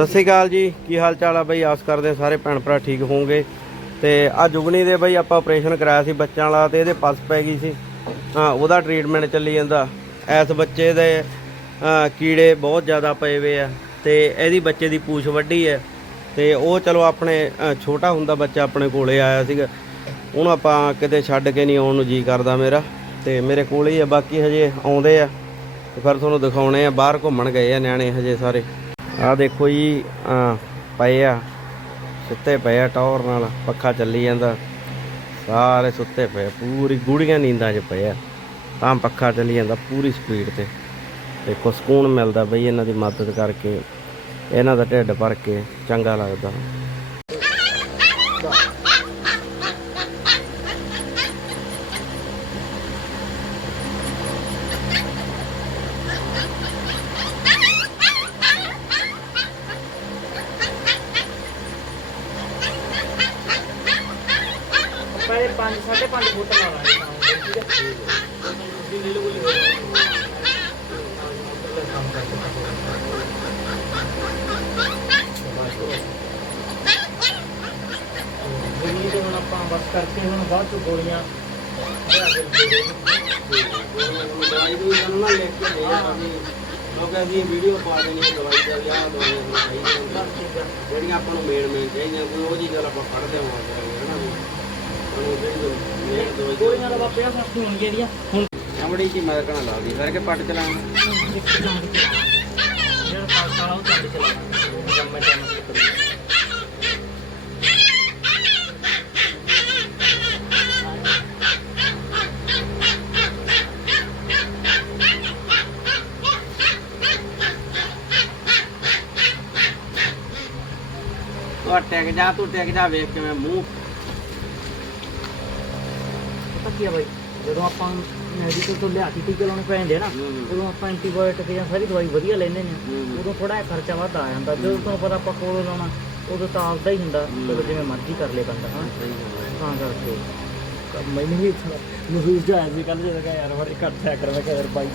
ਸਤਿ ਸ਼੍ਰੀ ਅਕਾਲ ਜੀ, ਕੀ ਹਾਲ ਚਾਲ ਆ ਬਈ? ਆਸ ਕਰਦੇ ਸਾਰੇ ਭੈਣ ਭਰਾ ਠੀਕ ਹੋਵੋਗੇ। ਤੇ ਆ ਜੁਗਨੀ ਦੇ ਬਈ ਆਪਾਂ ਆਪਰੇਸ਼ਨ ਕਰਾਇਆ ਸੀ ਬੱਚਿਆਂ ਵਾਲਾ ਤੇ ਇਹਦੇ ਪਸ ਪੈ ਗਈ ਸੀ। ਹਾਂ, ਉਹਦਾ ਟ੍ਰੀਟਮੈਂਟ ਚੱਲੀ ਜਾਂਦਾ। ਇਸ ਬੱਚੇ ਦੇ ਕੀੜੇ ਬਹੁਤ ਜ਼ਿਆਦਾ ਪਏ ਵੇ ਆ ਤੇ ਇਹਦੀ ਬੱਚੇ ਦੀ ਪੂਛ ਵੱਡੀ ਹੈ। ਤੇ ਉਹ ਚਲੋ ਆਪਣੇ ਛੋਟਾ ਹੁੰਦਾ ਬੱਚਾ ਆਪਣੇ ਕੋਲੇ ਆਇਆ ਸੀਗਾ। ਉਹਨੂੰ ਆਪਾਂ ਕਿਤੇ ਛੱਡ ਕੇ ਨਹੀਂ ਆਉਣ ਨੂੰ ਜੀ ਕਰਦਾ ਮੇਰਾ। ਤੇ ਮੇਰੇ ਕੋਲ ਹੀ ਆ, ਬਾਕੀ ਹਜੇ ਆਉਂਦੇ ਆ। ਫਿਰ ਤੁਹਾਨੂੰ ਦਿਖਾਉਣੇ ਆ, ਬਾਹਰ ਘੁੰਮਣ ਗਏ ਆ ਨਿਆਣੇ ਹਜੇ ਸਾਰੇ। ਆ ਦੇਖੋ ਜੀ ਪਏ ਆ, ਸੁੱਤੇ ਪਏ ਆ ਟੌਰ ਨਾਲ, ਪੱਖਾ ਚੱਲੀ ਜਾਂਦਾ। ਸਾਰੇ ਸੁੱਤੇ ਪਏ ਪੂਰੀ ਗੂੜੀਆਂ ਨੀਂਦਾਂ 'ਚ ਪਏ ਆ। ਤਾਂ ਪੱਖਾ ਚੱਲੀ ਜਾਂਦਾ ਪੂਰੀ ਸਪੀਡ ਤੇ। ਦੇਖੋ, ਸਕੂਨ ਮਿਲਦਾ ਬਈ ਇਹਨਾਂ ਦੀ ਮਦਦ ਕਰਕੇ, ਇਹਨਾਂ ਦਾ ਢਿੱਡ ਭਰ ਕੇ ਚੰਗਾ ਲੱਗਦਾ। ਪਹਿਲੇ 5 5.5 ਫੁੱਟ ਹੈ ਠੀਕ ਹੈ ਜੀ ਬਿਲਕੁਲ ਗੋਲੀ ਤੇ ਹੁਣ ਆਪਾਂ ਬਸ ਕਰਕੇ ਹੁਣ ਬਾਅਦ ਚ ਗੋਲੀਆਂ। ਦਵਾਈ ਦੂਈ ਸਾਨੂੰ ਨਾ ਲਿਖ ਕੇ ਦੇ ਲੋਕ ਅਸੀਂ ਵੀਡੀਓ ਪਾ ਦੇਣੀ ਹੈ। ਦਵਾਈ ਦਾ ਵਿਆਹ ਦਵਾਈ ਜਿਹੜੀਆਂ ਆਪਾਂ ਨੂੰ ਮੇਨ ਮੇਨ ਚਾਹੀਦੀਆਂ ਕੋਈ ਉਹ ਜੀ ਗੱਲ ਆਪਾਂ ਫੜਦੇ ਹੋਵਾਂਗੇ ਹਨਾ ਵੀ ਉਹਨੂੰ ਜਿਹੜੀ ਮੇਨ ਦਵਾਈ ਗੋਲੀਆਂ ਦਾ ਚਮੜੀ ਦੀ ਮਦਦ ਨਾਲ ਲਾਉਂਦੀ ਸਰ ਕੇ ਪੱਟ ਚਲਾਉਣਾ। ਜਿਹੜਾ ਪਾਸ ਵਾਲਾ ਉਹ ਚੱਲ ਚਲਾਉਣਾ ਜੰਮੇ ਟਾਈਮ ਕਰੀ ਟਿਕ ਜਾ, ਤੂੰ ਟਿਕ ਜਾ, ਵੇਖ ਕਿਵੇਂ ਮੂੰਹ ਪਤਾ ਕੀ ਆ ਬਾਈ। ਜਦੋਂ ਆਪਾਂ ਮੈਡੀਕਲ ਤੋਂ ਲਿਆ ਕੇ ਟੀਕੇ ਲਾਉਣੇ ਪੈਂਦੇ ਆ ਨਾ ਹੂੰ। ਜਦੋਂ ਆਪਾਂ ਐਂਟੀਬਾਇਓਟਿਕ ਜਾਂ ਸਾਰੀ ਦਵਾਈ ਵਧੀਆ ਲੈਂਦੇ ਨੇ ਹੂੰ। ਉਦੋਂ ਥੋੜਾ ਜਿਹਾ ਖਰਚਾ ਵੱਧ ਆ ਜਾਂਦਾ। ਜਦੋਂ ਤੁਹਾਨੂੰ ਪਤਾ ਆਪਾਂ ਕੋਲੋਂ ਲਾਉਣਾ ਉਦੋਂ ਤਾਂ ਆਪਦਾ ਹੀ ਹੁੰਦਾ। ਚਲੋ ਜਿਵੇਂ ਮਰਜ਼ੀ ਕਰ ਲੇ ਬੰਦਾ ਹਾਂ ਤਾਂ ਕਰਕੇ। ਕ- ਮੈਨੂੰ ਵੀ ਮਹਿਸੂਸ ਜਿਹਾ ਆਇਆ ਸੀ ਕੱਲ ਜਦੋਂ ਕਿਹਾ ਯਾਰ ਬੜੀ ਘੱਟ ਥਿਆ ਕਰ ਮੈਂ ਕਿਹਾ ਯਾਰ ਬਾਈ